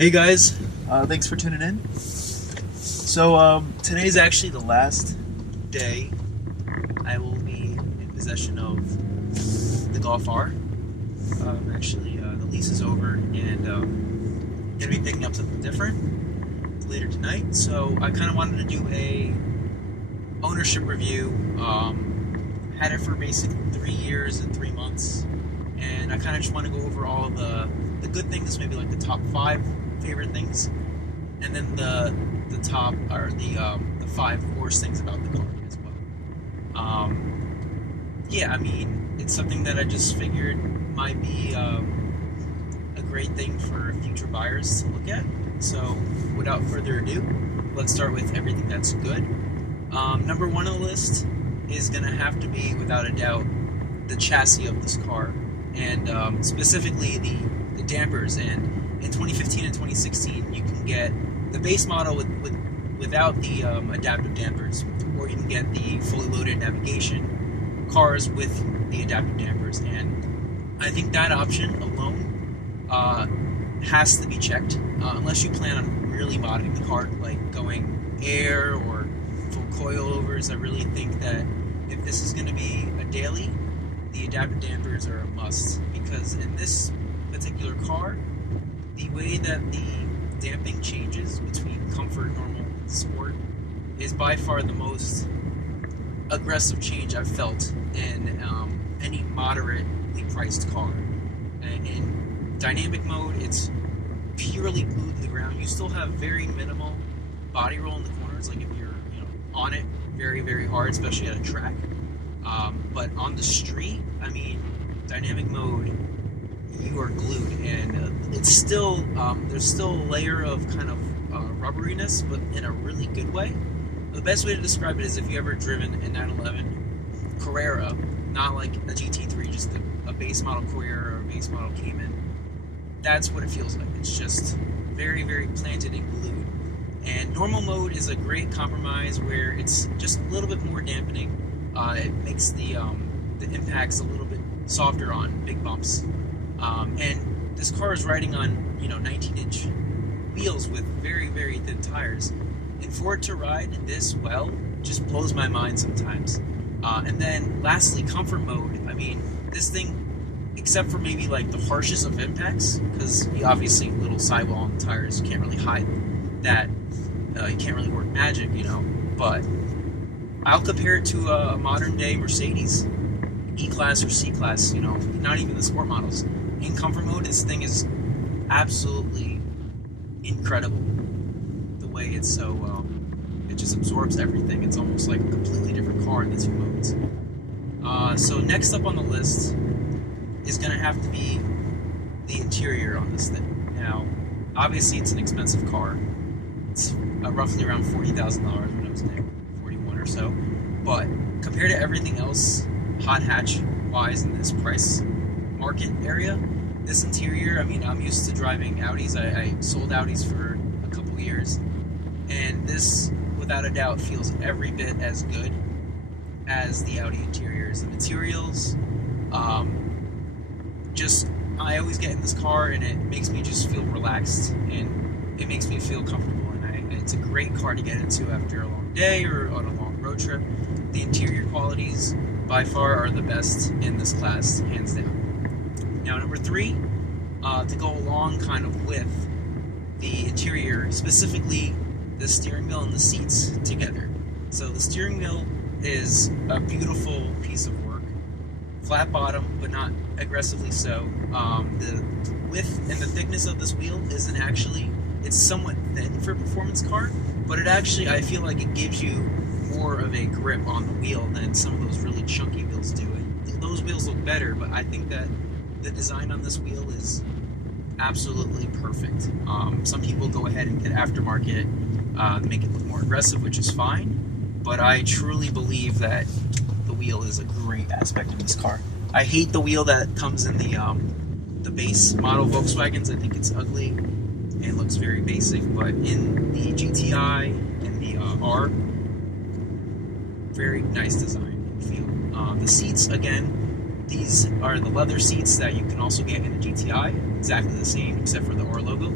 Hey guys, thanks for tuning in. So today's actually the last day I will be in possession of the Golf R. Actually, the lease is over and gonna be picking up something different later tonight. So I kind of wanted to do a ownership review. Had it for basically 3 years and 3 months, and I kind of just want to go over all the good things, maybe like the top 5 favorite things, and then the top or the 5 worst things about the car as well. Yeah, I mean, it's something that I just figured might be a great thing for future buyers to look at. So without further ado, let's start with everything that's good. Number 1 on the list is going to have to be, without a doubt, the chassis of this car, and specifically the dampers. And in 2015 and 2016, you can get the base model without the adaptive dampers, or you can get the fully loaded navigation cars with the adaptive dampers. And I think that option alone has to be checked, unless you plan on really modding the car, like going air or full coilovers. I really think that if this is going to be a daily, the adaptive dampers are a must, because in this particular car, the way that the damping changes between comfort, normal, and sport is by far the most aggressive change I've felt in any moderately priced car. And in dynamic mode, it's purely glued to the ground. You still have very minimal body roll in the corners, like if you're on it very, very hard, especially at a track. But on the street, I mean, dynamic mode, you are glued, and it's still there's still a layer of kind of rubberiness, but in a really good way. The best way to describe it is if you ever driven a 911 Carrera, not like a GT3, just a base model Carrera or a base model Cayman. That's what it feels like. It's just very, very planted and glued. And normal mode is a great compromise where it's just a little bit more dampening. It makes the impacts a little bit softer on big bumps. And this car is riding on 19-inch wheels with very, very thin tires. And for it to ride this well just blows my mind sometimes. And then lastly, comfort mode. I mean, this thing, except for maybe like the harshest of impacts, because obviously little sidewall on the tires, you can't really hide that. You can't really work magic, but I'll compare it to a modern day Mercedes E-Class or C-Class, not even the sport models. In comfort mode, this thing is absolutely incredible. The way it's so, it just absorbs everything. It's almost like a completely different car in the 2 modes. So next up on the list is going to have to be the interior on this thing. Now, obviously it's an expensive car. It's roughly around $40,000 when I was there, 41 or so. But compared to everything else, hot hatch wise in this price market area, this interior, I mean, I'm used to driving Audis. I sold Audis for a couple years, and this, without a doubt, feels every bit as good as the Audi interiors. The materials, I always get in this car and it makes me just feel relaxed, and it makes me feel comfortable, and it's a great car to get into after a long day or on a long road trip. The interior qualities by far are the best in this class, hands down. Now, number 3, to go along kind of with the interior, specifically the steering wheel and the seats together. So the steering wheel is a beautiful piece of work. Flat bottom, but not aggressively so. The width and the thickness of this wheel isn't actually, it's somewhat thin for a performance car, but it actually, I feel like it gives you more of a grip on the wheel than some of those really chunky wheels do. And those wheels look better, but I think that the design on this wheel is absolutely perfect. Some people go ahead and get aftermarket to make it look more aggressive, which is fine, but I truly believe that the wheel is a great aspect of this car. I hate the wheel that comes in the base model Volkswagens. I think it's ugly and looks very basic, but in the GTI and the R, very nice design and feel. The seats, again, these are the leather seats that you can also get in a GTI, exactly the same except for the R logo.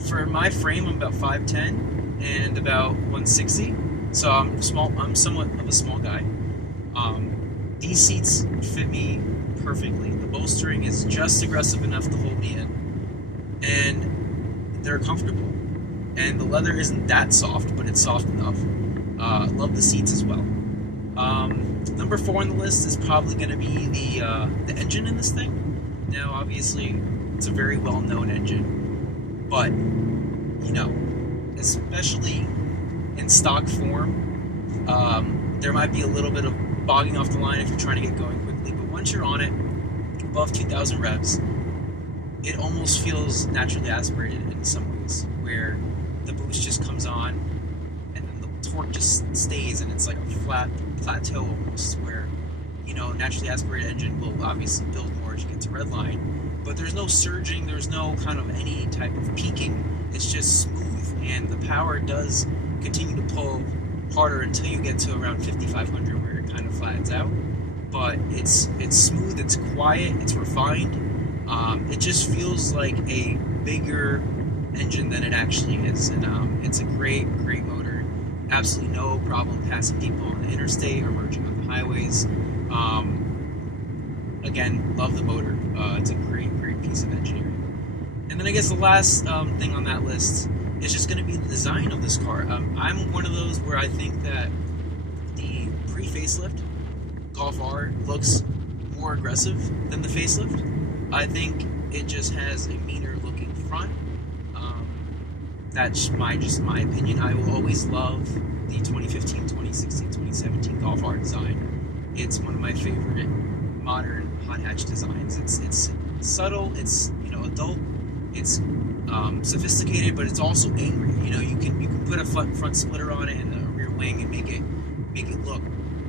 for my frame, I'm about 5'10" and about 160, so I'm small. I'm somewhat of a small guy. These seats fit me perfectly. The bolstering is just aggressive enough to hold me in, and they're comfortable. And the leather isn't that soft, but it's soft enough. Love the seats as well. Number 4 on the list is probably going to be the engine in this thing. Now, obviously, it's a very well-known engine, but you know, especially in stock form, there might be a little bit of bogging off the line if you're trying to get going quickly. But once you're on it, above 2,000 revs, it almost feels naturally aspirated in some ways, where the boost just comes on and then the torque just stays, and it's like a flat plateau almost, where, you know, naturally aspirated engine will obviously build more as you get to redline, but there's no surging, there's no kind of any type of peaking. It's just smooth, and the power does continue to pull harder until you get to around 5,500, where it kind of flattens out. But it's smooth, it's quiet, it's refined. It just feels like a bigger engine than it actually is, and it's a great motor. Absolutely no problem passing people on the interstate or merging on the highways. Again, love the motor. It's a great piece of engineering. And then I guess the last thing on that list is just going to be the design of this car. I'm one of those where I think that the pre-facelift Golf R looks more aggressive than the facelift. I think it just has a meaner looking front. That's just my opinion. I will always love the 2015, 2016, 2017 Golf R design. It's one of my favorite modern hot hatch designs. It's subtle, it's, you know, adult, it's sophisticated, but it's also angry. You know, you can put a front splitter on it and a rear wing and make it look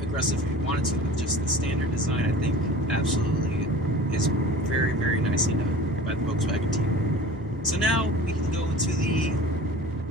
aggressive if you wanted to, but just the standard design, I think, absolutely is very nicely done by the Volkswagen team. So now we can go into the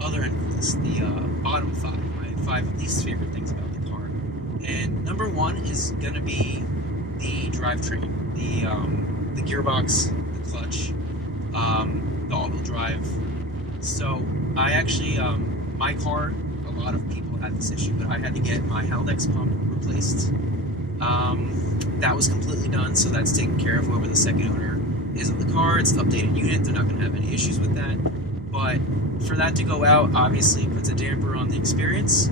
other end of this, the bottom 5, my 5 least favorite things about the car. And number 1 is going to be the drivetrain, the gearbox, the clutch, the all-wheel drive. So I actually, my car, a lot of people had this issue, but I had to get my Haldex pump replaced. That was completely done, so that's taken care of. Whoever the second owner is of the car, it's an updated unit, they're not going to have any issues with that. But for that to go out, obviously puts a damper on the experience.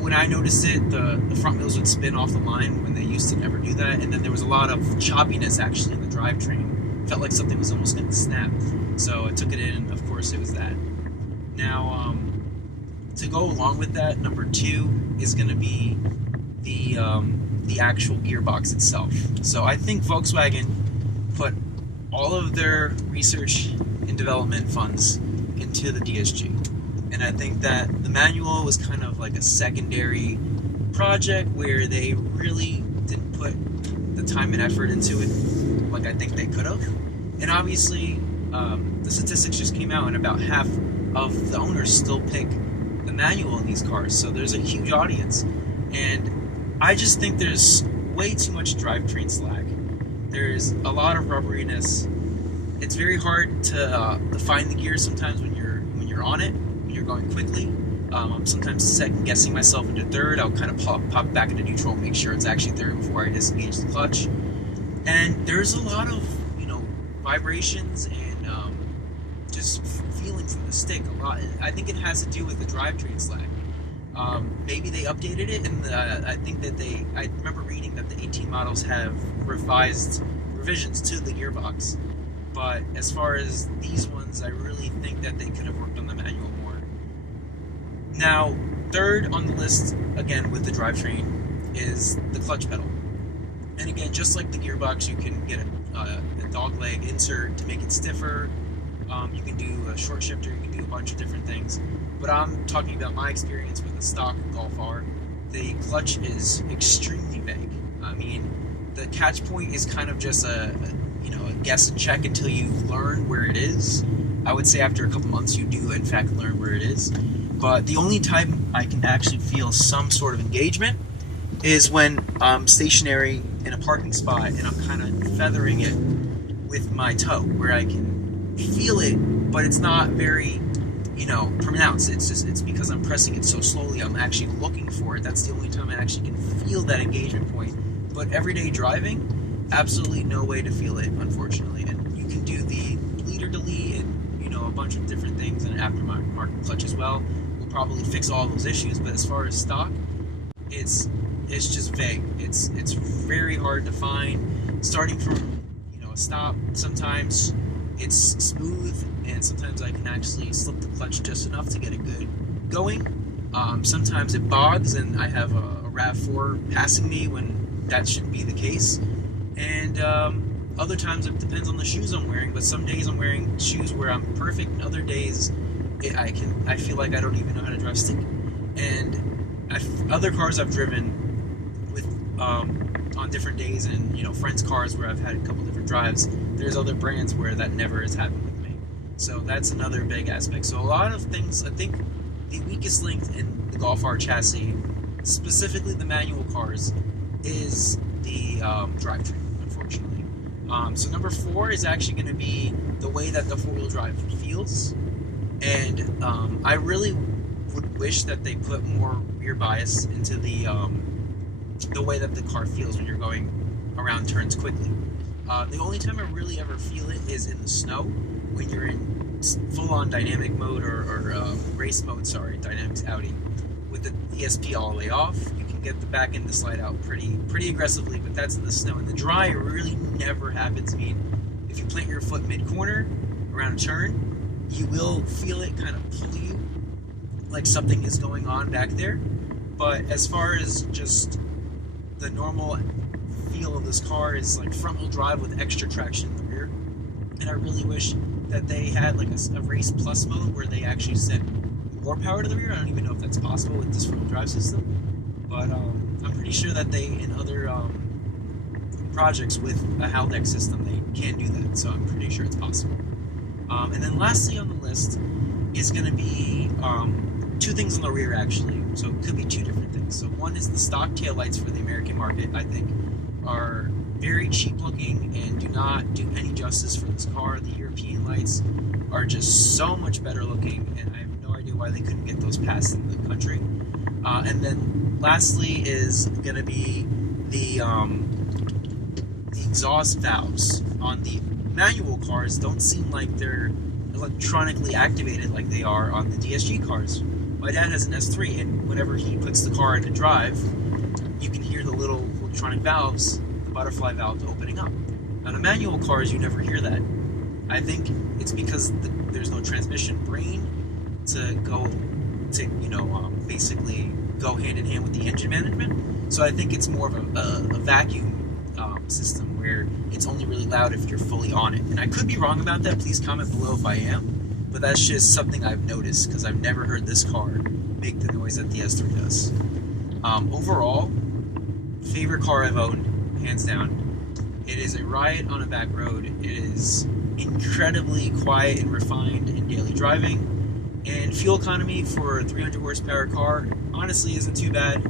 When I noticed it, the front wheels would spin off the line when they used to never do that, and then there was a lot of choppiness actually in the drivetrain. Felt like something was almost going to snap. So I took it in, and of course it was that. Now, to go along with that, number 2 is going to be the actual gearbox itself. So I think Volkswagen put all of their research and development funds into the DSG. And I think that the manual was kind of like a secondary project where they really didn't put the time and effort into it like I think they could have. And obviously, the statistics just came out, and about half of the owners still pick the manual in these cars. So there's a huge audience. And I just think there's way too much drivetrain slack. There's a lot of rubberiness. It's very hard to find the gear sometimes when you're on it, when you're going quickly. I'm sometimes second guessing myself into third. I'll kind of pop back into neutral and make sure it's actually third before I disengage the clutch. And there's a lot of, you know, vibrations and just feelings in the stick. A lot. I think it has to do with the drivetrain slack. Maybe they updated it, and I think that I remember reading that the 18 models have revisions to the gearbox. But as far as these ones, I really think that they could have worked on the manual more. Now, third on the list, again with the drivetrain, is the clutch pedal. And again, just like the gearbox, you can get a dog leg insert to make it stiffer. You can do a short shifter, you can do a bunch of different things. But I'm talking about my experience with the stock Golf R. The clutch is extremely vague. I mean, the catch point is kind of just a guess and check until you learn where it is. I would say after a couple months you do in fact learn where it is. But the only time I can actually feel some sort of engagement is when I'm stationary in a parking spot and I'm kind of feathering it with my toe, where I can feel it, but it's not very, pronounced. It's because I'm pressing it so slowly, I'm actually looking for it. That's the only time I actually can feel that engagement point. But everyday driving, absolutely no way to feel it, unfortunately. And you can do the bleed or delete and, a bunch of different things, and an aftermarket clutch as well will probably fix all those issues. But as far as stock, it's just vague. It's very hard to find. Starting from, a stop, sometimes it's smooth, and sometimes I can actually slip the clutch just enough to get it good going. Sometimes it bogs, and I have a RAV4 passing me when that shouldn't be the case. And other times it depends on the shoes I'm wearing, but some days I'm wearing shoes where I'm perfect, and other days I feel like I don't even know how to drive stick. And other cars I've driven with on different days, and friends' cars where I've had a couple different drives, there's other brands where that never has happened with me. So that's another big aspect. So a lot of things, I think the weakest link in the Golf R chassis, specifically the manual cars, is the drivetrain, unfortunately. So number 4 is actually going to be the way that the 4-wheel drive feels. And I really would wish that they put more rear bias into the way that the car feels when you're going around turns quickly. The only time I really ever feel it is in the snow, when you're in full-on dynamic mode or race mode, dynamics Audi, with the ESP all the way off. You can get the back end to slide out pretty aggressively, but that's in the snow. In the dry, it really never happens. I mean, if you plant your foot mid-corner around a turn, you will feel it kind of pull you, like something is going on back there. But as far as just the normal feel of this car is like front-wheel drive with extra traction in the rear. And I really wish that they had like a race plus mode where they actually sent more power to the rear. I don't even know if that's possible with this front-wheel drive system, but I'm pretty sure that they, in other projects with a Haldex system, they can do that. So I'm pretty sure it's possible. And then lastly on the list is going to be 2 things on the rear, actually. So it could be 2 different things. So one is the stock taillights for the American market, I think, are very cheap looking and do not do any justice for this car. The European lights are just so much better looking, and I have no idea why they couldn't get those passed in the country. And then lastly is going to be the exhaust valves on the manual cars don't seem like they're electronically activated like they are on the DSG cars. My dad has an S3, and whenever he puts the car into drive, you can hear the little electronic valves, the butterfly valves opening up. On the manual cars, you never hear that. I think it's because there's no transmission brain to go to, basically go hand in hand with the engine management. So I think it's more of a vacuum system where it's only really loud if you're fully on it. And I could be wrong about that. Please comment below if I am. But that's just something I've noticed because I've never heard this car make the noise that the S3 does. Overall, favorite car I've owned, hands down. It is a riot on a back road. It is incredibly quiet and refined in daily driving. And fuel economy for a 300 horsepower car honestly isn't too bad.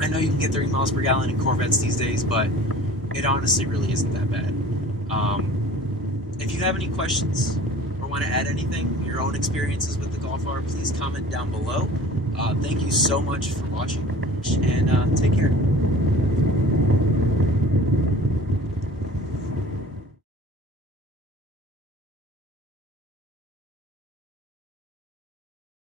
I know you can get 30 miles per gallon in Corvettes these days, but it honestly really isn't that bad. If you have any questions or want to add anything, your own experiences with the Golf R, please comment down below. Thank you so much for watching, and take care.